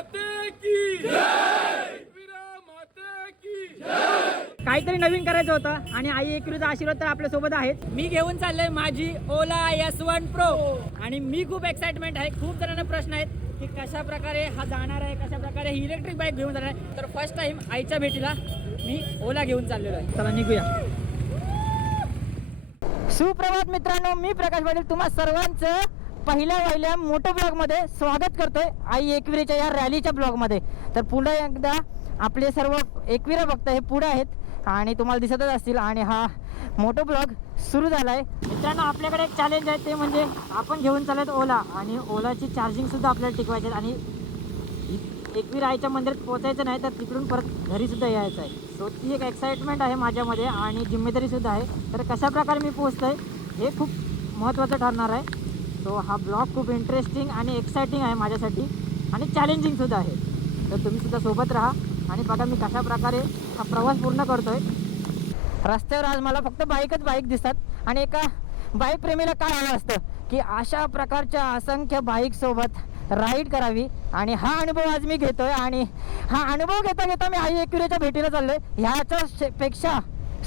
माते की। एकविरा माते की काहीतरी नवीन करायचं होतं आणि आई एकविरीचा आशीर्वाद तर आपल्यासोबत आहेत. मी घेऊन चाललोय माझी ओला एस वन प्रो आणि मी खूप एक्साइटमेंट आहे. खूप जणांना प्रश्न आहेत की कशा प्रकारे हा जाणार आहे कशा प्रकारे ही इलेक्ट्रिक बाईक घेऊन जाणार आहे. तर फर्स्ट टाइम आईच्या भेटीला मी ओला घेऊन चाललेलो आहे. चला निघूया. सुप्रभात मित्रांनो मी प्रकाश पाटील तुम्हा सर्वांचं पहिल्या पहिल्या मोठ्या ब्लॉगमध्ये स्वागत करतोय. आई एकविरेच्या या रॅलीच्या ब्लॉगमध्ये. तर पुन्हा एकदा आपले सर्व एकविरा भक्त हे पुढे आहेत आणि तुम्हाला दिसतच असतील. आणि हा मोठो ब्लॉग सुरू झाला आहे मित्रांनो आपल्याकडे एक चॅलेंज आहे. ते म्हणजे आपण घेऊन चालत ओला. आणि ओलाची चार्जिंगसुद्धा आपल्याला टिकवायची आहे. आणि एकवीर आईच्या मंदिरात पोहोचायचं नाही तर तिकडून परत घरीसुद्धा यायचं आहे. सो ती एक एक्साइटमेंट आहे माझ्यामध्ये. आणि जिम्मेदारीसुद्धा आहे. तर कशा प्रकारे मी आहे हे खूप महत्त्वाचं ठरणार आहे. सो हा ब्लॉग खूप इंटरेस्टिंग आणि एक्साइटिंग आहे माझ्यासाठी. आणि चॅलेंजिंगसुद्धा आहे. तर तुम्हीसुद्धा सोबत राहा. आणि बघा मी कशा प्रकारे हा प्रवास पूर्ण करतो आहे रस्त्यावर आज मला फक्त बाईकच बाईक दिसतात. आणि एका बाईक प्रेमीला काय आलं असतं? की अशा प्रकारच्या असंख्य बाईकसोबत राईड करावी. आणि हा अनुभव आज मी घेतो आहे आणि हा अनुभव घेता घेता मी आई एकविरेच्या भेटीला चाललो ह्याच्या शे- पेक्षा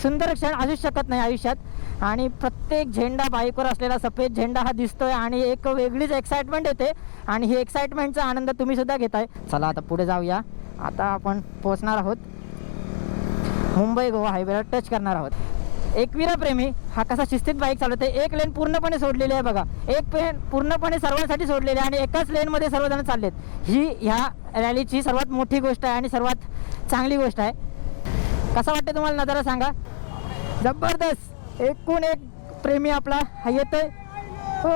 सुंदर क्षण असूच शकत नाही आयुष्यात. आणि प्रत्येक झेंडा बाईकवर असलेला सफेद झेंडा हा दिसतोय आणि एक वेगळीच एक्साइटमेंट येते. आणि ही एक्साइटमेंटचा आनंद तुम्ही सुद्धा घेताय. चला आता पुढे जाऊया. आता आपण पोहोचणार आहोत. मुंबई गोवा हायवेला टच करणार आहोत. एकविरा प्रेमी हा कसा शिस्तीत बाईक चालवते एक लेन पूर्णपणे सोडलेली आहे बघा. एक पेन पूर्णपणे सर्वांसाठी सोडलेली आहे आणि एकाच लेनमध्ये सर्वजण चाललेत. ही ह्या रॅलीची सर्वात मोठी गोष्ट आहे आणि सर्वात चांगली गोष्ट आहे. कसा वाटते तुम्हाला नजारा सांगा? जबरदस्त! एकूण एक प्रेमी आपला हा येतोय. हो.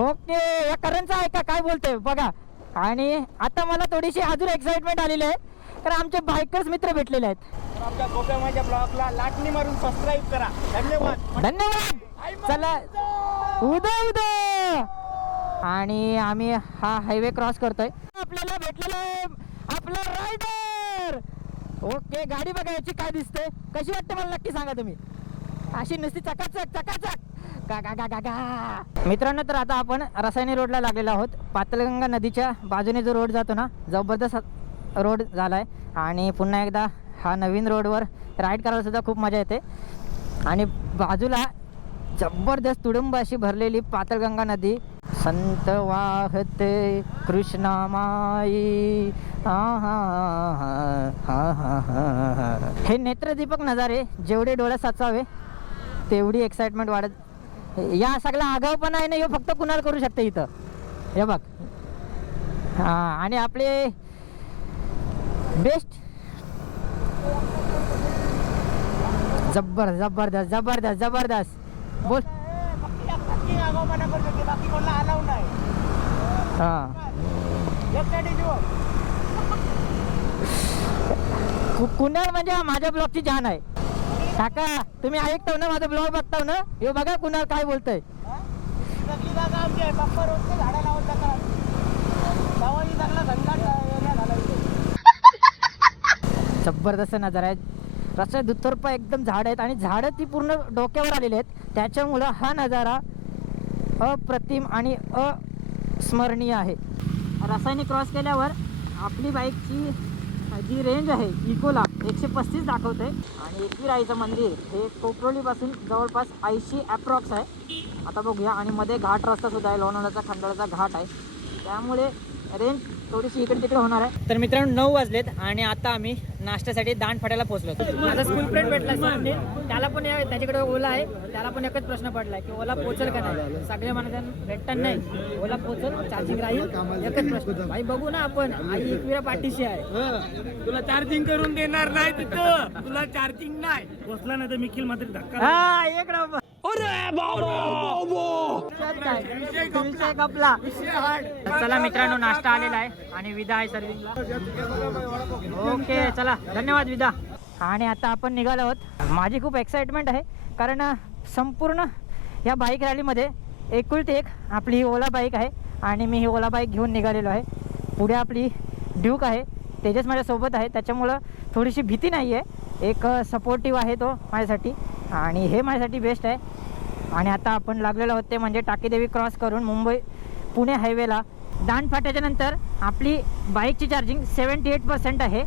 ओके या करंचा ऐका काय बोलतोय? बघा. आणि आता मला थोडीशी अजून एक्साइटमेंट आलेली आहे. कारण आमचे बायकर्स मित्र भेटलेले आहेत. आमच्या गोप्या माझ्या ब्लॉगला लाटणी मारून सबस्क्राईब करा. धन्यवाद. धन्यवाद. चला. उद्या उद्या. आणि आम्ही हा हायवे क्रॉस करतोय. आपल्याला भेटलेला आहे आपला रायडर ओके गाडी बघा याची काय दिसते कशी वाटते मला नक्की सांगा तुम्ही? अशी नुसती चकाचक चकाचक. गा गा गा गा गा. मित्रांनो तर आता आपण रसायनी रोडला लागलेलो आहोत. पातळगंगा नदीच्या बाजूने जो रोड जातो ना जबरदस्त रोड झाला आहे आणि पुन्हा एकदा हा नवीन रोडवर राईड करायला सुद्धा खूप मजा येते. आणि बाजूला जबरदस्त तुडुंब अशी भरलेली पातळगंगा नदी. संत वाहते कृष्णामाई हा हा हा हा हा हा हे. नेत्रदीपक नजारे जेवढे डोळ्यात साचावे तेवढी एक्साइटमेंट वाढत या सगळा आगाऊपणा आहे ना हे फक्त कुणाला करू शकते इथं? हे बघ. हा आणि आपले बेस्ट जबर जबरदस्त जबरदस्त जबरदस्त. बोल. हा. कुणाल म्हणजे माझ्या ब्लॉगची जान आहे. काका तुम्ही ऐकताव हो ना माझा ब्लॉग बघताव हो ना? हे बघा कुणाल काय बोलतोय. आहे झाडं जबरदस्त नजारा आहे. रस्ते दुतर्फा एकदम झाड आहेत आणि झाडं ती पूर्ण डोक्यावर आलेली आहेत. त्याच्यामुळं हा नजारा अप्रतिम आणि अस्मरणीय आहे. रसायनी क्रॉस केल्यावर आपली बाईकची जी रेंज आहे इकोला एकशे पस्तीस दाखवते आणि एकवीर आईचं मंदिर हे कोपरोलीपासून जवळपास ऐंशी अप्रॉक्स आहे. आता बघूया. आणि मध्ये घाट रस्ता सुद्धा आहे. लोणावळ्याचा खंडाळाचा घाट आहे. त्यामुळे रेंज थोडीशी इकडे तिकडे होणार आहे. तर मित्रांनो नऊ वाजलेत आणि आता आम्ही नाश्त्यासाठी दांड फाट्याला पोहोचलो माझा स्कूल फ्रेंड भेटला त्याला पण या- त्याच्याकडे ओला आहे. त्याला पण एकच प्रश्न पडलाय की ओला पोहोचेल का नाही? सगळ्या माणसांना भेटतात नाही. ओला पोहोचल चार्जिंग राहील. एकच प्रश्न. भाई बघू ना आपण. आई एकविरा पाठीशी आहे. तुला चार्जिंग करून देणार नाही तिथं. तुला चार्जिंग नाही. पोचला नाही तर मिखिल मात्र धक्का हा एक नंबर. अरे बाबा चला मित्रांनो नाश्ता आलेला आहे आणि विदा आहे सर्विंगला. ओके चला. धन्यवाद विदा. आणि आता आपण निघालो आहोत. माझी खूप एक्साइटमेंट आहे कारण संपूर्ण या बाईक रॅलीमध्ये एकुलती एक आपली ही ओला बाईक आहे आणि मी ही ओला बाईक घेऊन निघालेलो आहे. पुढे आपली ड्यूक आहे तेजस माझ्यासोबत आहे. त्याच्यामुळं थोडीशी भीती नाही आहे एक सपोर्टिव्ह आहे तो माझ्यासाठी आणि हे माझ्यासाठी बेस्ट आहे. आणि आता आपण लागलेलो आहोत ते म्हणजे टाकीदेवी क्रॉस करून मुंबई पुणे हायवेला. दांड फाट्याच्या नंतर आपली बाईकची चार्जिंग सेवन्टी एट पर्सेंट आहे.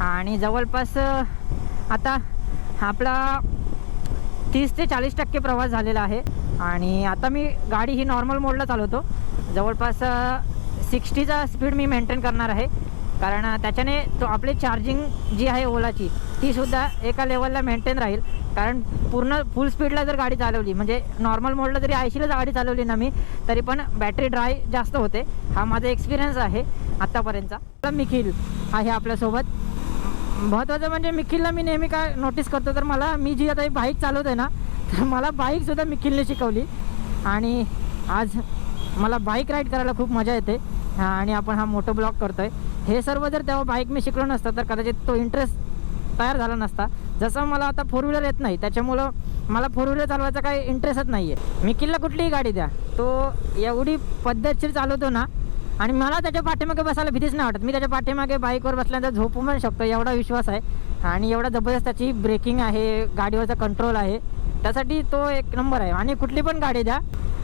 आणि जवळपास आता आपला तीस ते चाळीस टक्के प्रवास झालेला आहे. आणि आता मी गाडी ही नॉर्मल मोडला चालवतो. जवळपास सिक्स्टीचा स्पीड मी मेंटेन करणार आहे. कारण त्याच्याने तो आपली चार्जिंग जी आहे ओलाची तीसुद्धा एका लेवलला मेंटेन राहील. कारण पूर्ण फुल स्पीडला जर गाडी चालवली म्हणजे नॉर्मल मोडला जरी ऐंशीला गाडी चालवली ना मी तरी पण बॅटरी ड्राय जास्त होते. हा माझा एक्सपिरियन्स आहे आत्तापर्यंतचा मिखिल आहे आपल्यासोबत. महत्त्वाचं म्हणजे मिखिलला मी नेहमी काय नोटीस करतो तर मला मी जी आता बाईक चालवते ना तर मला बाईकसुद्धा मिखिलने शिकवली. आणि आज मला बाईक राईड करायला खूप मजा येते. आणि आपण हा मोटो ब्लॉग करतो आहे हे सर्व जर तेव्हा बाईक मी शिकलो नसतं तर कदाचित तो इंटरेस्ट तयार झाला नसता. जसं मला आता फोर व्हीलर येत नाही त्याच्यामुळं मला फोर व्हीलर चालवायचा काही इंटरेस्टच नाही आहे मी किल्ला कुठलीही गाडी द्या तो एवढी पद्धतशीर चालवतो ना आणि मला त्याच्या पाठीमागे बसायला भीतीच नाही वाटत. मी त्याच्या पाठीमागे बाईकवर बसल्यानंतर झोपू पण शकतो एवढा विश्वास आहे. आणि एवढा जबरदस्त त्याची ब्रेकिंग आहे गाडीवरचा कंट्रोल आहे. त्यासाठी तो एक नंबर आहे. आणि कुठली पण गाडी द्या.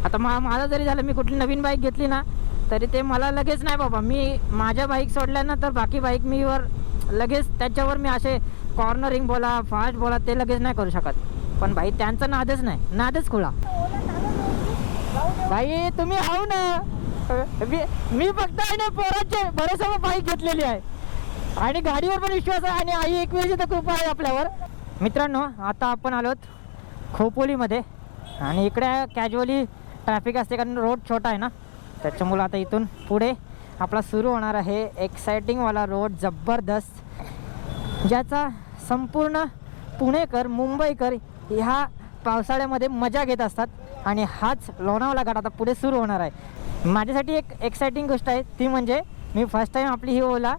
आता मा माझं जरी झालं मी कुठली नवीन बाईक घेतली ना तरी ते मला लगेच नाही बाबा. मी माझ्या बाईक सोडल्यानंतर बाकी बाईक मीवर लगेच त्याच्यावर मी असे कॉर्नरिंग बोला फास्ट बोला ते लगेच नाही करू शकत. पण भाई त्यांचा नादच नाही. नादच खुळा. भाई तुम्ही हाव ना. मी मी फक्त आहे ना पोराचे बरेचसं बाईक घेतलेली आहे. आणि गाडीवर पण विश्वास आहे आणि आई एक वेळची तर कृपा आहे आपल्यावर. मित्रांनो आता आपण आलोत खोपोलीमध्ये. आणि इकडे कॅज्युअली ट्रॅफिक असते कारण रोड छोटा आहे ना. त्याच्यामुळं आता इथून पुढे आपला सुरू होणार आहे एक्सायटिंगवाला रोड जबरदस्त. ज्याचा संपूर्ण पुणेकर मुंबईकर ह्या पावसाळ्यामध्ये मजा घेत असतात आणि हाच लोणावळा घाट आता पुढे सुरू होणार आहे. माझ्यासाठी एक एक्सायटिंग गोष्ट आहे ती म्हणजे मी फर्स्ट टाईम आपली ही ओला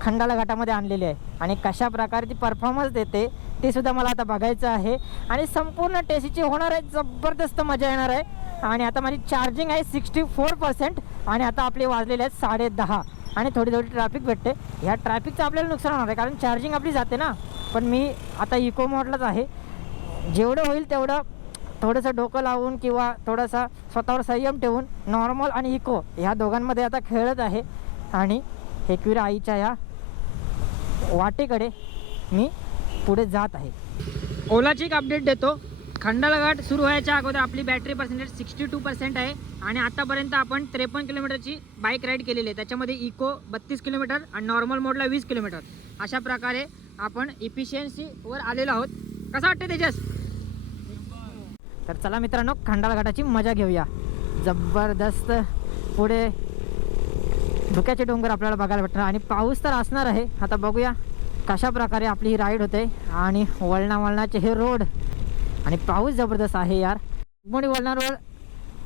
खंडाला घाटामध्ये आणलेली आहे आणि कशा प्रकारे ती परफॉर्मन्स देते ते सुद्धा मला आता बघायचं आहे आणि संपूर्ण टेसीची होणार आहे जबरदस्त मजा येणार आहे. आणि आता माझी चार्जिंग आहे सिक्स्टी फोर पर्सेंट आणि आता आपले वाजलेले आहेत साडे दहा. आणि थोडी थोडी ट्रॅफिक भेटते. ह्या ट्रॅफिकचं आपल्याला नुकसान होणार आहे कारण चार्जिंग आपली जाते ना. पण मी आता इको मोडलाच आहे. जेवढं होईल तेवढं थोडंसं डोकं लावून किंवा थोडासा स्वतःवर संयम ठेवून नॉर्मल आणि इको ह्या दोघांमध्ये आता खेळत आहे. आणि एकविरा आईच्या या वाटेकडे मी पुढे जात आहे. ओलाची एक अपडेट देतो. खंडाला घाट सुरू व्हायच्या अगोदर आपली battery percentage sixty two percent आहे. आणि आतापर्यंत आपण त्रेपन्न किलोमीटरची बाईक राईड केलेली आहे. त्याच्यामध्ये इको बत्तीस किलोमीटर आणि नॉर्मल मोडला वीस किलोमीटर. अशा प्रकारे आपण इफिशियन्सीवर आलेलो आहोत. कसं वाटतं तेजस? तर चला मित्रांनो खंडाला घाटाची मजा घेऊया. जबरदस्त. पुढे धुक्याचे डोंगर आपल्याला बघायला भेटणार आणि पाऊस तर असणार आहे. आता बघूया कशा प्रकारे आपली ही राईड होते आणि वळणा वळणाचे हे रोड आणि पाऊस जबरदस्त आहे यार. मोडी वळणावर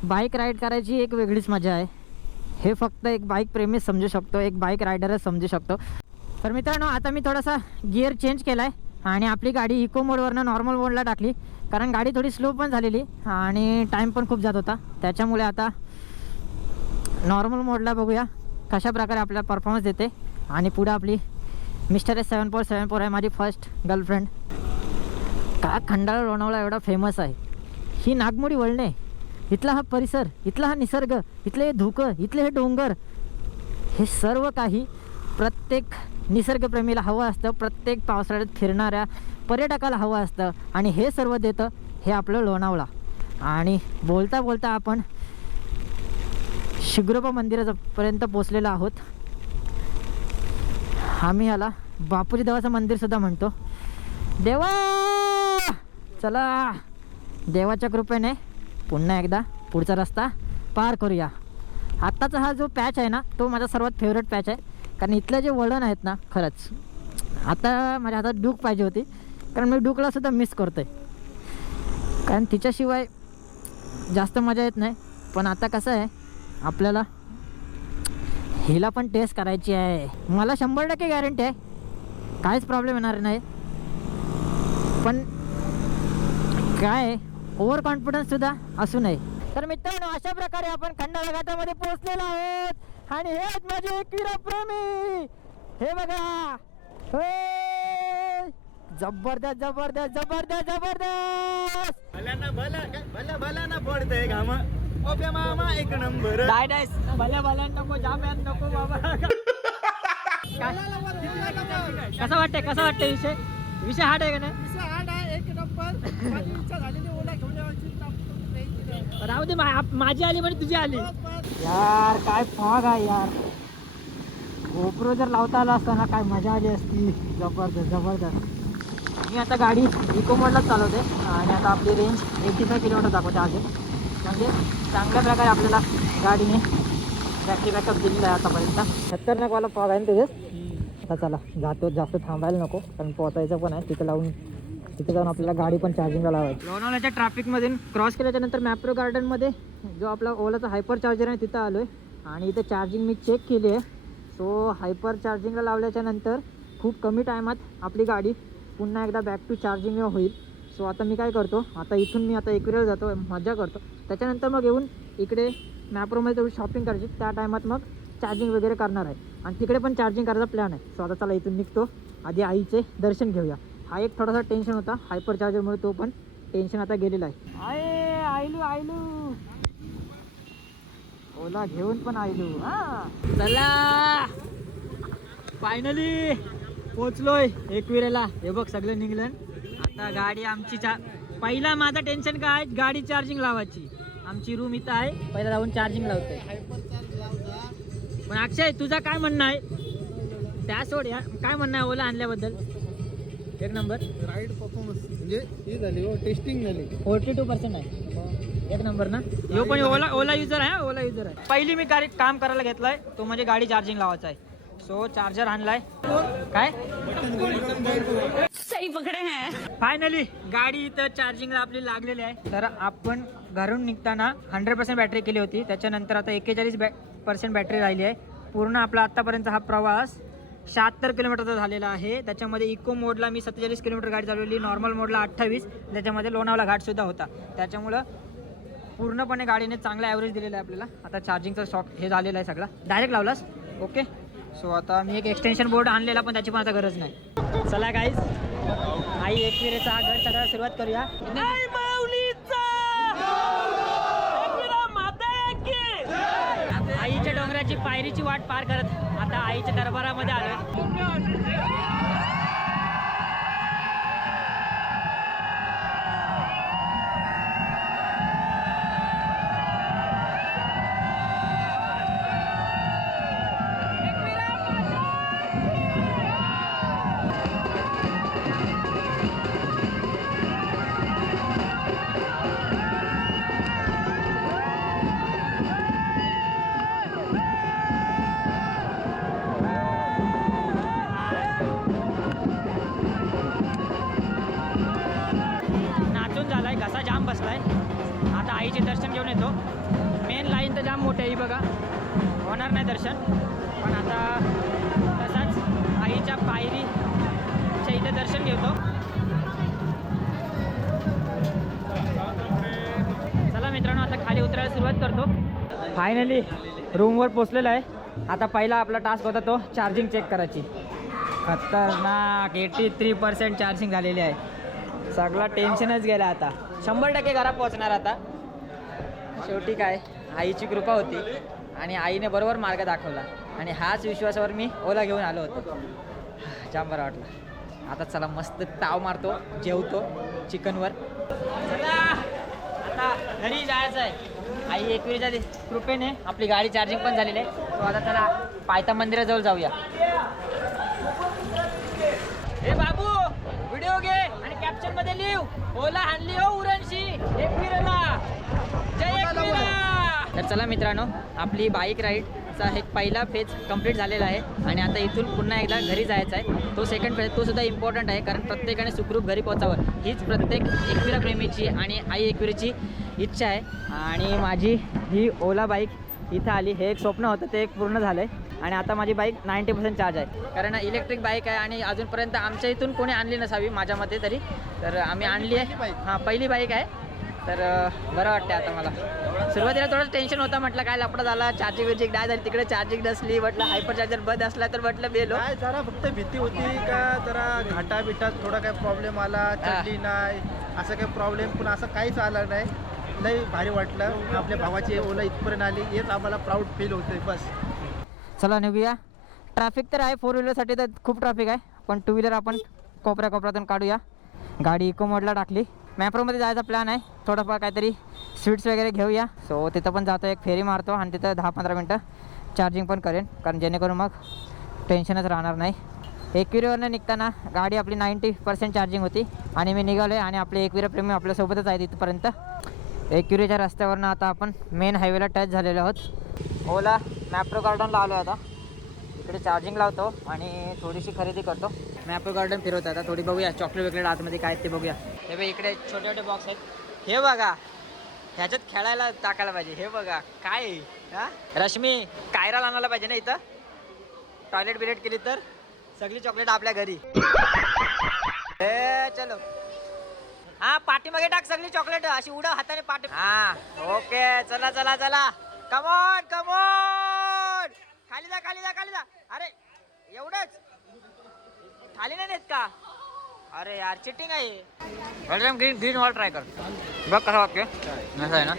बाईक राईड करायची एक वेगळीच मजा आहे. हे फक्त एक बाईक प्रेमीच समजू शकतो एक बाईक रायडरच समजू शकतो. तर मित्रांनो आता मी थोडासा गिअर चेंज केला आहे आणि आपली गाडी इको मोडवरनं नॉर्मल मोडला टाकली. कारण गाडी थोडी स्लो पण झालेली आणि टाईम पण खूप जात होता. त्याच्यामुळे आता नॉर्मल मोडला बघूया कशा प्रकारे आपल्याला परफॉर्मन्स देते. आणि पुढं आपली mister S seven four seven four आहे माझी फर्स्ट गर्लफ्रेंड का खंडाळा लोणावळा एवढा फेमस आहे? ही नागमोडी वळणे इथला हा परिसर इथला हा निसर्ग इथले हे धुकं इथले हे डोंगर हे सर्व काही प्रत्येक निसर्गप्रेमीला हवं असतं. प्रत्येक पावसाळ्यात फिरणाऱ्या पर्यटकाला हवं असतं. आणि हे सर्व देतं हे आपलं लोणावळा. आणि बोलता बोलता आपण शिग्रोबा मंदिरापर्यंत पोचलेलो आहोत. आम्ही याला बापूजी देवाचं मंदिरसुद्धा म्हणतो. देवा! चला. देवाच्या कृपेने पुन्हा एकदा पुढचा रस्ता पार करूया. आत्ताचा हा जो पॅच आहे ना तो माझा सर्वात फेवरेट पॅच आहे. कारण इथले जे वळण आहेत ना खरंच. आता माझ्या हातात डूक पाहिजे होती. कारण मी डूकला सुद्धा मिस करतो आहे कारण तिच्याशिवाय जास्त मजा येत नाही. पण आता कसं आहे आपल्याला हिला पण टेस्ट करायची आहे. मला शंभर टक्के गॅरंटी आहे. काहीच प्रॉब्लेम येणार नाही. पण काय? ओव्हर कॉन्फिडन्स सुद्धा असू नये. तर मित्रांनो अशा प्रकारे आपण खंडाळा घाटामध्ये पोहोचलेलो आहोत. आणि हे आहेत माझे एकविरा प्रेमी हे बघा! जबरदस्त जबरदस्त जबरदस्त जबरदस्त! भला ना भला भला भला ना पडतंय घाम. ओबे मामा एक नंबर. डाय डायस भल्या भल्या नको जाम्यान नको बाबा. कसं वाटतंय कसं वाटतंय विषय? विषय हार्ड आहे का नाही एक नंबर माझी इच्छा झालेली ओला घेऊन यायची राहू दे माझी आली म्हणजे तुझी आली. यार काय फाग आहे यार. गोप्रो जर लावता आला असता ना काय मजा आली असती. जबरदस्त जबरदस्त. मी आता गाडी इको मोडलाच चालवते. आणि आता आपली रेंज एटी फाय किलोमीटर दाखवते अजून. म्हणजे चांगल्या प्रकारे आपल्याला गाडीने बॅटरी बॅकअप दिलेला आहे आतापर्यंत. खतरनाकवाला फॉग आहे ना त्याच्यात आता चला जातो जास्त थांबायला नको. कारण पोचायचं पण आहे. तिथं लावून तिथे जाऊन आपल्याला गाडी पण चार्जिंगला लावायची. लोणावळ्याच्या ट्रॅफिकमधून क्रॉस केल्याच्यानंतर मॅप्रो गार्डनमध्ये जो आपला ओलाचा हायपर चार्जर आहे तिथं आलो आहे आणि इथे चार्जिंग मी चेक केली आहे. सो हायपर चार्जिंगला लावल्याच्या नंतर खूप कमी टायमात आपली गाडी पुन्हा एकदा बॅक टू चार्जिंग होईल. सो आता मी काय करतो? आता इथून मी आता एकवेळ जातो मजा करतो. त्याच्यानंतर मग येऊन इकडे मॅप्रोमध्ये थोडी शॉपिंग करायची. त्या टायमात मग चार्जिंग वगैरे करणार आहे. आणि तिकडे पण चार्जिंग करायचा प्लॅन आहे. सो आता चला इथून निघतो. आधी आईचे दर्शन घेऊया. हा एक थोडासा टेन्शन होता. हायपर चार्जरमुळे तो पण टेन्शन आता गेलेला आहे. आय आयलू आयलू. ओला घेऊन पण आयलू. हा. चला. फायनली पोचलोय एकविरेला. हे बघ सगळं निघलं. आता गाडी आमची चा पहिला माझा टेन्शन काय? गाडी चार्जिंग लावायची. आमची रूम इथं आहे. पहिला जाऊन चार्जिंग लावतोय. पण अक्षय तुझा काय म्हणणं आहे? त्या सोड या काय म्हणणं आहे ओला आणल्याबद्दल? एक नंबर. राईड परफॉर्मन्स म्हणजे ही झाली हो टेस्टिंग झाली. फोर्टी टू पर्सेंट आहे. एक नंबर ना? यो पण ओला ओला युजर आहे ओला युजर आहे. पहिली मी गाडी काम करायला घेतलाय तो म्हणजे गाडी चार्जिंग लावायचा आहे. सो चार्जर आणलाय. काय? सही पकडे हैं. फायनली गाडी इथं चार्जिंगला आपली लागलेली आहे. तर आपण घरून निघताना हंड्रेड पर्सेंट बॅटरी केली होती. त्याच्यानंतर आता एक्केचाळीस बॅ पर्सेंट बॅटरी राहिली आहे. पूर्ण आपला आत्तापर्यंत हा प्रवास शहात्तर किलोमीटरचा झालेला आहे. त्याच्यामध्ये इको मोडला मी सत्तेचाळीस किलोमीटर गाडी चालवली. नॉर्मल मोडला अठ्ठावीस. त्याच्यामध्ये लोणावला घाटसुद्धा होता. त्याच्यामुळं पूर्णपणे गाडीने चांगला ॲव्हरेज दिलेला आहे आपल्याला. आता चार्जिंगचा शॉक हे झालेला आहे सगळा. डायरेक्ट लावलास? ओके सो आता मी एक एक्सटेन्शन बोर्ड आणलेला पण त्याची पण आता गरज नाही. चला काहीच आई एकविरेचा हा गट चढायला सुरुवात करूया. आईच्या डोंगराची पायरीची वाट पार करत. आता आईच्या दरबारामध्ये आलो आईचे दर्शन घेऊन येतो. मेन लाईन तर जाम मोठी आहे बघा. होणार नाही दर्शन. पण आता तसाच आईच्या पायरीच्या इथे दर्शन घेतो. चला मित्रांनो आता खाली उतरायला सुरुवात करतो. फायनली रूमवर पोचलेला आहे. आता पहिला आपला टास्क होता तो चार्जिंग चेक करायची. खतरनाक एटी थ्री पर्सेंट चार्जिंग झालेली आहे. सगळा टेन्शनच गेला आता. शंभर टक्के घरात पोहोचणार आता. शेवटी काय? आईची कृपा होती आणि आईने बरोबर मार्ग दाखवला. आणि हाच विश्वासावर मी ओला घेऊन आलो होतो. जाम बरं वाटलं. आता चला मस्त ताव मारतो जेवतो चिकनवर. आता घरी जायचं आहे. आई एकविरीच्या कृपेने आपली गाडी चार्जिंग पण झालेली आहे. तो आता चला पायता मंदिराजवळ जाऊया. हे बाबू व्हिडिओ घे आणि कॅप्शनमध्ये लिव ओला हानली हो उरणशी. एकवीरला तर चला मित्रांनो आपली बाईक राईडचा एक पहिला फेज कंप्लीट झालेला आहे. आणि आता इथून पुन्हा एकदा घरी जायचा आहे. तो सेकंड फेज तो सुद्धा इम्पॉर्टंट आहे कारण प्रत्येकाने सुखरूप घरी पोहोचावं हीच प्रत्येक एकविरा प्रेमीची आणि आई एकविरीची इच्छा आहे. आणि माझी ही ओला बाईक इथं आली. हे एक स्वप्न होतं ते एक पूर्ण झालं आहे आणि आता माझी बाईक नाईंटी पर्सेंट चार्ज आहे. कारण इलेक्ट्रिक बाईक आहे आणि अजूनपर्यंत आमच्या इथून कोणी आणली नसावी माझ्या मते तरी. तर आम्ही आणली आहे. हां पहिली बाईक आहे. तर बरं वाटतं आता मला. सुरुवातीला थोडं टेन्शन होतं म्हटलं काय लपडा झाला चार्जिंग विर्जिंग काय झाली तिकडे चार्जिंग नसली म्हटलं हायपर चार्जर बंद असला तर म्हटलं बेलो काय जरा फक्त भीती होती का जरा घाटा बिटात थोडा काय प्रॉब्लेम आला चढली नाही असं काही प्रॉब्लेम पण असं काहीच आलं नाही. लई भारी वाटलं. आपल्या भावाची ओला इथपर्यंत आली हेच आम्हाला प्राऊड फील होतंय बस. चला निघूया. ट्रॅफिक तर आहे फोर व्हीलरसाठी तर खूप ट्रॅफिक आहे पण टू व्हीलर आपण कोपऱ्या कोपऱ्यातून काढूया. गाडी इको मोडला टाकली. मॅप्रोमध्ये जायचा प्लॅन आहे. थोडंफार काहीतरी स्वीट्स वगैरे घेऊया. सो तिथं पण जातो एक फेरी मारतो आणि तिथं दहा पंधरा मिनटं चार्जिंग पण करेन. कारण जेणेकरून मग टेन्शनच राहणार नाही. एकविरीवरनं निघताना गाडी आपली नाईंटी पर्सेंट चार्जिंग होती. आणि मी निघालो आहे आणि आपले एकविरा प्रेमी आपल्यासोबतच आहे तिथपर्यंत एकविरीच्या रस्त्यावरनं आता आपण मेन हायवेला टच झालेलो आहोत. ओला मॅप्रो गार्डनला आलो आहे आता. इकडे चार्जिंग लावतो आणि थोडीशी खरेदी करतो. मॅपल गार्डन फिरवतो आता. थोडी बघूया चॉकलेट वगैरे आतमध्ये काय ते बघूया. हे बघ इकडे छोटे छोटे बॉक्स आहेत. हे बघा. ह्याच्यात खेळायला टाकायला पाहिजे. हे बघा काय हा? रश्मी कायरा आणायला पाहिजे ना इथं? टॉयलेट बिलेट केली तर? सगळी चॉकलेट आपल्या घरी. ए चलो. हा पाठीमागे टाक सगळी चॉकलेट अशी उडव हाताने पाठी हा ओके चला चला चला. कमॉन कमॉन खाली जा खाली जा खाली जा. अरे एवढंच? खाली नाही नेत का? अरे यार चिटिंग आहे. ग्रीन ग्रीन वॉल ट्राय कर. बघ कसं वाटते असं आहे ना?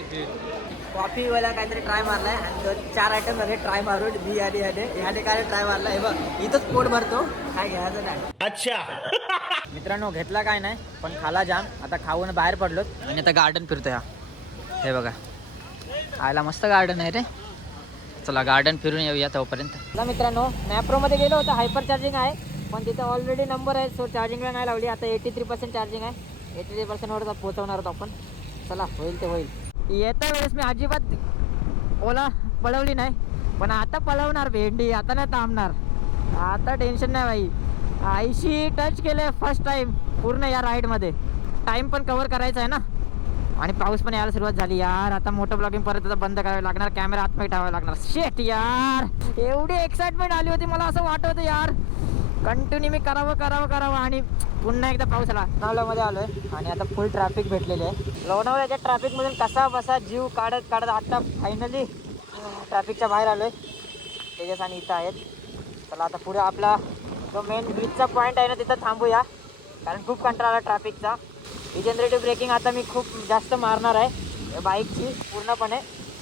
कॉफी वाला काहीतरी ट्राय मारलाय आणि दोन चार आयटममध्ये ट्राय मारून बी आणि ह्याने ह्याने काय ट्राय मारला हे बघ इथंच पोट भरतो. काय घ्यायचं नाही. अच्छा. मित्रांनो घेतला काय नाही पण खाला जाम. आता खाऊन बाहेर पडलो आणि आता गार्डन फिरतो ह्या हे बघा. आयला मस्त गार्डन आहे रे. चला गार्डन फिरून येऊया तोपर्यंत. चला मित्रांनो मॅप्रोमध्ये गेलो होतं हायपर चार्जिंग आहे पण तिथं ऑलरेडी नंबर आहे सो चार्जिंगला नाही लावली. आता एटी थ्री पर्सेंट चार्जिंग आहे. एटी थ्री पर्सेंटवर पोहोचवणार आहोत आपण. चला होईल ते होईल. येत्या वेळेस मी अजिबात ओला पळवली नाही पण आता पळवणार भेंडी आता नाही थांबणार. आता टेन्शन नाही बाई. आईशी टच केले फर्स्ट टाइम पूर्ण या राईडमध्ये टाइम पण कव्हर करायचा आहे ना? आणि पाऊस पण यायला सुरुवात झाली यार. आता मोठं ब्लॉगिंग परत आता बंद करावं लागणार. कॅमेरा आतमध्ये ठेवावा लागणार. शेट यार. एवढी एक्साइटमेंट आली होती मला असं वाटत होतं यार. कंटिन्यू मी करावं करावं करावं आणि पुन्हा एकदा पाऊस आला. लोणावळ्यामध्ये आलोय आणि आता फुल ट्रॅफिक भेटलेली आहे. लोणावळ्याच्या ट्रॅफिकमधून कसा बसा जीव काढत काढत आता फायनली ट्रॅफिकच्या बाहेर आलोय. तेजस आणि इथं आहेत. चला आता पुढे आपला जो मेन बीचचा पॉईंट आहे ना तिथं थांबूया. कारण खूप कंटाळा आला ट्रॅफिकचा रिजनरेटिव्ह ब्रेकिंग आता मी खूप जास्त मारणार आहे बाईकची पूर्णपणे.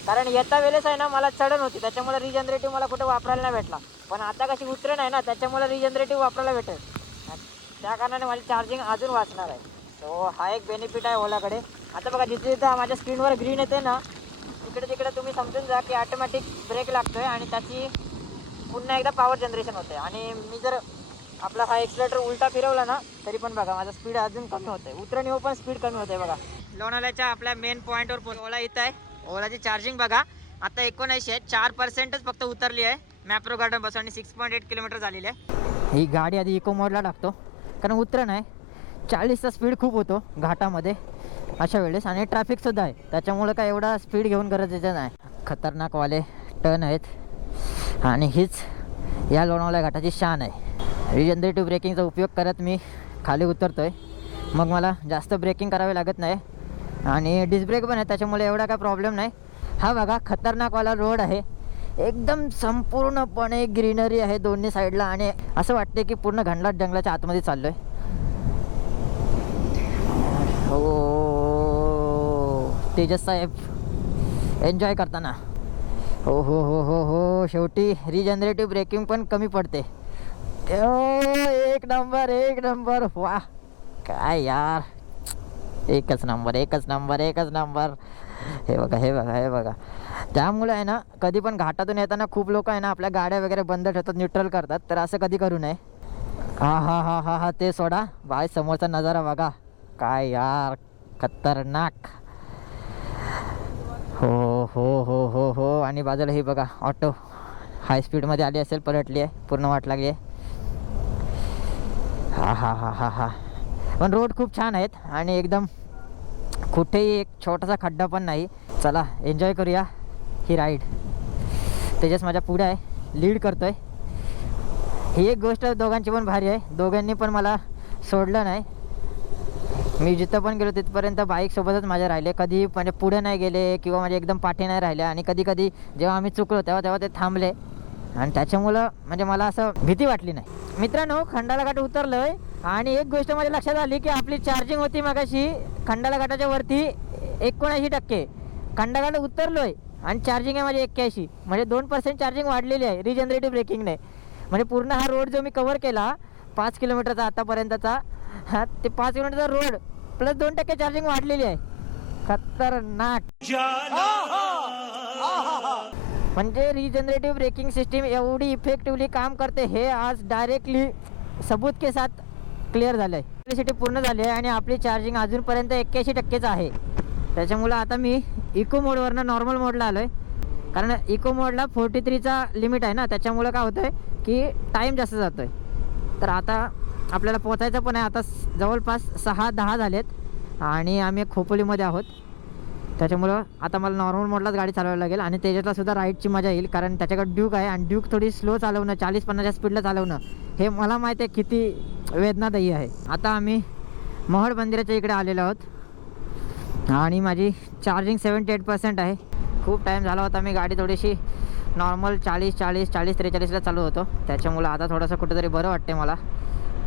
कारण येता वेळेस आहे ना मला चढण होती त्याच्यामुळे रिजनरेटिव्ह मला कुठे वापरायला नाही भेटला. पण आता कशी उतरण आहे ना त्याच्यामुळे रिजनरेटिव्ह वापरायला भेटेल. त्या कारणाने माझी चार्जिंग अजून वाचणार आहे. सो हा एक बेनिफिट आहे ओलाकडे. आता बघा जिथे जिथं माझ्या स्क्रीनवर ग्रीन येते ना तिकडे तिकडे तुम्ही समजून जा की ऑटोमॅटिक ब्रेक लागतो आहे आणि त्याची पुन्हा एकदा पॉवर जनरेशन होते. आणि मी जर आपला हा एक्सलेटर उलटा फिरवला ना तरी पण बघा माझा स्पीड अजून कमी होते उतरणीवर पण स्पीड कमी होत आहे बघा. लोणाल्याच्या आपल्या मेन पॉईंटवर पोहोच ओला इथं आहे. ओलाची चार्जिंग बघा. आता एकोणऐंशी आहे. चार पर्सेंटच फक्त उतरली आहे. मॅप्रो गार्डनपासून आणि सिक्स पॉईंट एट किलोमीटर झालेली आहे. ही गाडी आधी इको मोडला टाकतो कारण उतरण आहे. चाळीसचा स्पीड खूप होतो घाटामध्ये. अशा वेळेस आणि ट्रॅफिकसुद्धा आहे. त्याच्यामुळं काय एवढा स्पीड घेऊन गरजेचं नाही. खतरनाकवाले टर्न आहेत. आणि हीच या लोणावळ्या घाटाची शान आहे. रिजनरेटिव्ह ब्रेकिंगचा उपयोग करत मी खाली उतरतो आहे मग मला जास्त ब्रेकिंग करावे लागत नाही. आणि डिस्ब्रेक पण आहे त्याच्यामुळे एवढा काय प्रॉब्लेम नाही. हा बघा खतरनाकवाला रोड आहे. एकदम संपूर्णपणे ग्रीनरी आहे दोन्ही साईडला आणि असं वाटते की पूर्ण घनलाट जंगलाच्या आतमध्ये चाललो आहे हो तेजस साहेब एन्जॉय करताना. हो हो हो हो हो शेवटी रिजनरेटिव्ह ब्रेकिंग पण कमी पडते. एक नंबर एक नंबर. वा काय यार. एकच नंबर एकच नंबर एकच नंबर. हे बघा हे बघा हे बघा. त्यामुळे आहे ना कधी पण घाटातून येताना खूप लोक आहे ना आपल्या गाड्या वगैरे बंद ठेवतात न्यूट्रल करतात. तर असं कधी करू नये. हा हा हा हा हा ते सोडा. बाय समोरचा नजारा बघा. काय यार खतरनाक. हो हो हो हो हो. आणि बाजूला हे बघा ऑटो. हाय स्पीडमध्ये आली असेल पलटली आहे. पूर्ण वाट लागली आहे. हा हा हा हा हा. पण रोड खूप छान आहेत आणि एकदम कुठेही एक छोटासा खड्डा पण नाही. चला एन्जॉय करूया ही राईड तेजस माझ्या पुढे आहे. लीड करतोय. ही एक गोष्ट दोघांची पण भारी आहे. दोघांनी पण मला सोडलं नाही. मी जिथं पण गेलो तिथपर्यंत बाईकसोबतच माझ्या राहिले. कधी म्हणजे पुढे नाही गेले किंवा म्हणजे एकदम पाठी नाही राहिले. आणि कधी कधी जेव्हा आम्ही चुकलो तेव्हा तेव्हा ते थांबले. आणि त्याच्यामुळं म्हणजे मला असं भीती वाटली नाही. मित्रांनो खंडाला घाट उतरलोय आणि एक गोष्ट माझ्या लक्षात आली की आपली चार्जिंग होती मगाशी खंडाला घाटाच्या वरती एकोणऐंशी टक्के. खंडाखंड उतरलोय आणि चार्जिंग आहे माझी एक्क्याऐंशी. म्हणजे दोन पर्सेंट चार्जिंग वाढलेली आहे रिजनरेटिव्ह ब्रेकिंगने म्हणजे पूर्ण हा रोड जो मी कवर केला पाच किलोमीटरचा आतापर्यंतचा हा ते पाच किलोमीटरचा रोड प्लस दोन टक्के चार्जिंग वाढलेली आहे. खतरनाक. म्हणजे रिजनरेटिव्ह ब्रेकिंग सिस्टीम एवढी इफेक्टिव्हली काम करते हे आज डायरेक्टली सबूत के साथ क्लिअर झालं आहे इलेक्ट्रिसिटी पूर्ण झाली आहे आणि आपली चार्जिंग अजूनपर्यंत एक्क्याऐंशी टक्केच आहे. त्याच्यामुळं आता मी इको मोडवरनं नॉर्मल मोडला आलो आहे कारण इको मोडला फोर्टी थ्रीचा लिमिट आहे ना त्याच्यामुळं काय होतं आहे की टाईम जास्त जातो आहे तर आता आपल्याला पोचायचं पण आहे. आता जवळपास सहा दहा झालेत आणि आम्ही खोपोलीमध्ये आहोत. त्याच्यामुळं आता मला नॉर्मल मोडलाच गाडी चालवायला लागेल आणि त्याच्यातला सुद्धा राईडची मजा येईल. कारण त्याच्याकडे ड्यूक आहे आणि ड्यूक थोडी स्लो चालवणं चाळीस पन्नासच्या स्पीडला चालवणं हे मला माहिती आहे किती वेदनादायी आहे. आता आम्ही महड मंदिराच्या इकडे आलेलो आहोत. आणि माझी चार्जिंग सेवन्टी एट पर्सेंट आहे. खूप टाईम झाला होता मी गाडी थोडीशी नॉर्मल चाळीस चाळीस चाळीस त्रेचाळीसला चालू होतो. त्याच्यामुळं आता थोडंसं कुठेतरी बरं वाटते मला.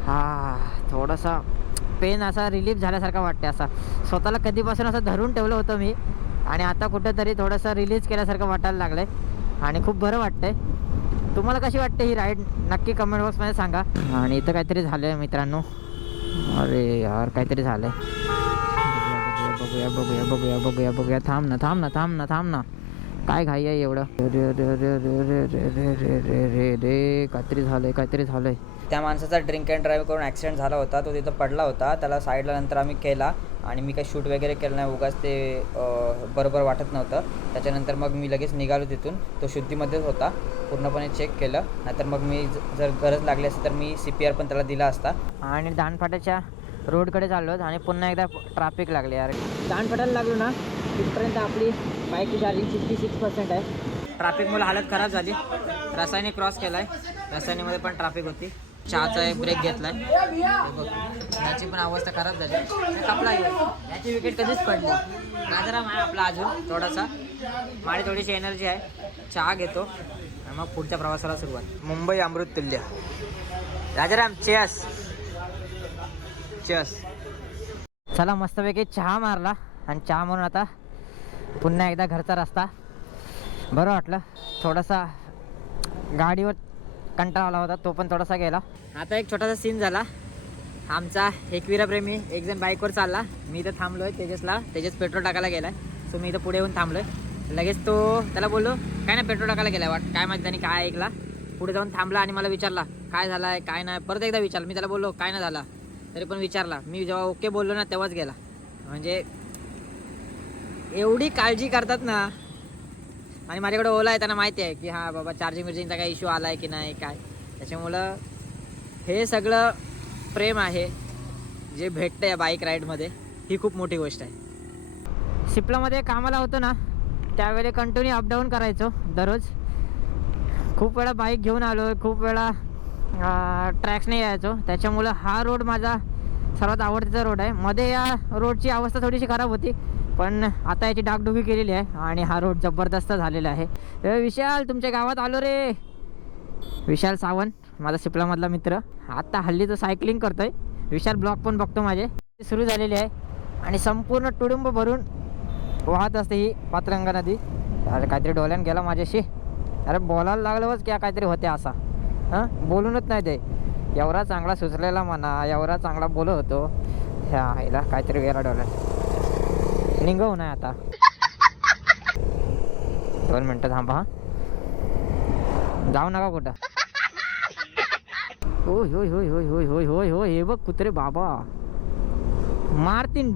हा थोडंसं पेन असा रिलीफ झाल्यासारखा वाटते असा स्वतःला कधीपासून असं धरून ठेवलं होतं मी आणि आता कुठंतरी थोडंसं रिलीज केल्यासारखं वाटायला लागलं आहे आणि खूप बरं वाटतंय तुम्हाला कशी वाटते ही राईड नक्की कमेंट बॉक्समध्ये सांगा आणि इथं काहीतरी झालं आहे मित्रांनो अरे यार काहीतरी झालं आहे बघूया बघूया बघूया बघूया बघूया थांब ना थांब ना थांब ना थांब ना काय घाई आहे एवढं रे रे रे रे रे रे रे रे रे रे रे काहीतरी झालंय काहीतरी झालंय त्या माणसाचा ड्रिंक अँड ड्राईव्ह करून ॲक्सिडेंट झाला होता तो तिथं पडला होता त्याला साईडला नंतर आम्ही केला आणि मी काही शूट वगैरे केलं नाही उगाच ते बरोबर वाटत नव्हतं. त्याच्यानंतर मग मी लगेच निघालो तिथून तो शुद्धीमध्येच होता पूर्णपणे चेक केलं नाहीतर मग मी ज- जर गरज लागली असती तर मी सी पी आर पण त्याला दिला असता. आणि दानफाट्याच्या रोडकडे चाललो आणि पुन्हा एकदा ट्रॅफिक लागले यार. दानफाट्याला लागलो ना तिथपर्यंत आपली बाईकची चार्जिंग सिक्स्टी सिक्स पर्सेंट आहे ट्रॅफिकमुळे हालत खराब झाली. रसायनी क्रॉस केला आहे रसायनीमध्ये पण ट्रॅफिक होती. चहाचा एक ब्रेक घेतलाय. याची पण अवस्था खराब झाली. कपडा याची विकेट कधीच पडली राजाराम आहे आपला अजून थोडासा. माझी थोडीशी एनर्जी आहे. चहा घेतो. आणि मग पुढच्या प्रवासाला सुरुवात. मुंबई अमृत तुल्य. राजाराम चेस चेस चला मस्तपैकी चहा मारला. आणि चहा मारून आता पुन्हा एकदा घरचा रस्ता. बरं वाटलं. थोडासा गाडीवर कंटाळा आला होता तो पण थोडासा गेला. आता एक छोटासा सीन झाला. आमचा एकविरा प्रेमी एक जण बाईकवर चालला. मी इथं थांबलोय तेजसला. तेजस पेट्रोल टाकायला गेलाय. सो मी इथं पुढे येऊन थांबलोय. लगेच तो त्याला बोललो काय नाही पेट्रोल टाकायला गेलाय वाट. काय माहिती त्याने काय ऐकला. पुढे जाऊन थांबला आणि मला विचारला काय झालाय काय नाही? परत एकदा विचारलं. मी त्याला बोललो काय नाही झाला. तरी पण विचारला. मी जेव्हा ओके बोललो ना तेव्हाच गेला. म्हणजे एवढी काळजी करतात ना आणि माझ्याकडे ओला आहे त्यांना माहिती आहे की हां बाबा चार्जिंग विर्जिंगचा काही इश्यू आला आहे की नाही काय. त्याच्यामुळं हे सगळं प्रेम आहे जे भेटतं या बाईक राईडमध्ये ही खूप मोठी गोष्ट आहे. सिप्लामध्ये कामाला होतो ना त्यावेळी कंटिन्यू अपडाऊन करायचो दररोज. खूप वेळा बाईक घेऊन आलो खूप वेळा ट्रॅक्सने यायचो. त्याच्यामुळं हा रोड माझा सर्वात आवडतीचा रोड आहे. मध्ये या रोडची अवस्था थोडीशी खराब होती. पण आता याची डागडुगी केलेली आहे आणि हा रोड जबरदस्त झालेला आहे. विशाल तुमच्या गावात आलो रे. विशाल सावंत माझा सिपलामधला मित्र. आता हल्ली तो सायकलिंग करतोय. विशाल ब्लॉग पण बघतो माझे. सुरू झालेली आहे आणि संपूर्ण तुडुंब भरून वाहत असते ही पात्रंगा नदी. अरे काहीतरी डोल्यान गेला माझ्याशी. अरे बोलायला लागलंच क्या काहीतरी होते असा. हां? बोलूनच नाही ते. एवढा चांगला सुचलेला म्हणा एवढा चांगला बोलत होतो. ह्या आईला काहीतरी गेला डोल्यात निघू नाही आता. दोन मिनटं थांबा हा. जाऊ नका कुठं. होय होय होय होय होय होय होय होय हे बघ कुत्रे बाबा. मारतीन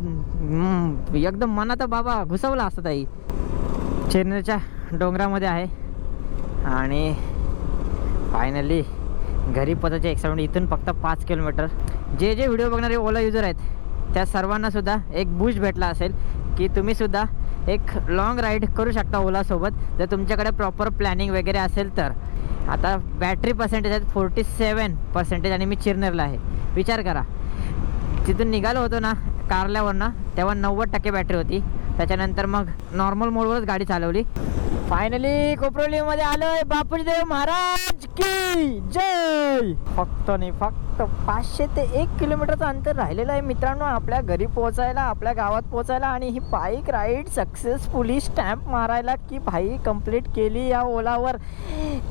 एकदम मनात बाबा घुसवला असता ताई. चेन्नईच्या डोंगरामध्ये आहे. आणि फायनली घरी पोचायचे एक्साइटमेंट इथून फक्त पाच किलोमीटर जे जे व्हिडिओ बघणारे ओला युजर आहेत त्या सर्वांना सुद्धा एक बूस्ट भेटला असेल. की तुम्ही सुद्धा एक लॉंग राईड करू शकता ओलासोबत. जर तुमच्याकडे प्रॉपर प्लॅनिंग वगैरे असेल तर. आता बॅटरी पर्सेंटेज आहेत फोर्टी सेवन पर्सेंटेज आणि मी चिरनेरला आहे. विचार करा. तिथून निघालो होतो ना कारल्यावरनं तेव्हा नव्वद टक्के बॅटरी होती. त्याच्यानंतर मग नॉर्मल मोडवरच गाडी चालवली. फायनली कोपरोलीमध्ये आलोय. बापूजीदेव महाराज की जय! फक्त नाही फक्त पाचशे ते एक किलोमीटरचं अंतर राहिलेलं आहे मित्रांनो. आपल्या घरी पोहोचायला आपल्या गावात पोहोचायला आणि ही बाईक राईड सक्सेसफुली स्टॅम्प मारायला की भाई कंप्लीट केली या ओलावर.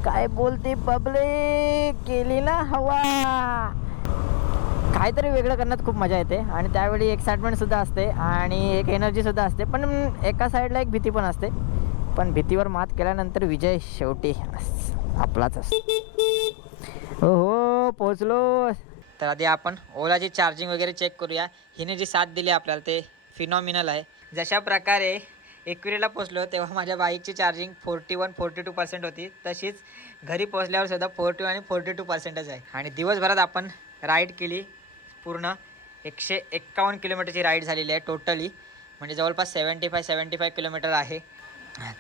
काय बोलते बबले केली ना हवा. काहीतरी वेगळं करण्यात खूप मजा येते आणि त्यावेळी एक्साइटमेंट सुद्धा असते आणि एक एनर्जी सुद्धा असते. पण एका साईडला एक भीती पण असते. पण भीतीवर मात केल्यानंतर विजय शेवटी आपलाच असतो. हो हो पोचलो तर आधी आपण ओलाची चार्जिंग वगैरे चेक करूया. हिने जी साथ दिली आपल्याला ते फिनॉमिनल आहे. जशा प्रकारे एकविरीला पोचलो तेव्हा माझ्या बाईकची charging forty one forty two percent होती. तशीच घरी पोचल्यावर सुद्धा फोर्टी वन आणि फोर्टी टू पर्सेंटच आहे. आणि दिवसभरात आपण राईड केली. पूर्ण एकशे एक्कावन्न किलोमीटरची राईड झालेली आहे टोटली म्हणजे जवळपास seventy five seventy five kilometre आहे.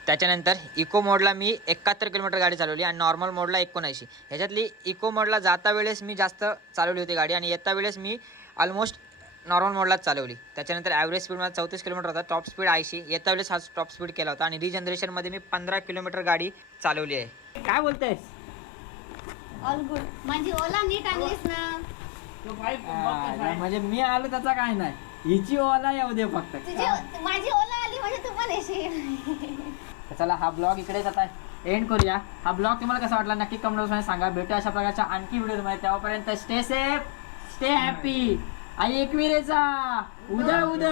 त्याच्यानंतर इको मोडला मी एकाहत्तर किलोमीटर गाडी चालवली आणि नॉर्मल मोडला एकोणऐंशी. ह्याच्यातली इको मोडला जाता वेळेस मी जास्त चालवली होती गाडी आणि येता वेळेस मी ऑलमोस्ट नॉर्मल मोडलाच चालवली. त्याच्यानंतर ॲव्हरेज स्पीड मला चौतीस किलोमीटर होता टॉप स्पीड ऐंशी. येता वेळेस हा टॉप स्पीड केला होता आणि रिजनरेशनमध्ये मी पंधरा किलोमीटर गाडी चालवली आहे. काय बोलतेस? ऑल गुड माझी ओला नीट आणलीस ना? म्हणजे मी आलो त्याचा काय नाही. हिची ओला येऊ दे फक्त. तुझी माझी ओला आली म्हणजे तू पण येशील. तर चला हा ब्लॉग इकडेच आता एंड करूया. हा ब्लॉग तुम्हाला कसा वाटला नक्की कमेंटमध्ये सांगा. भेटू अशा प्रकारच्या आणखी व्हिडिओमध्ये तेव्हापर्यंत स्टे सेफ स्टे हॅपी आई एकविरेचा. उद्या उद्या.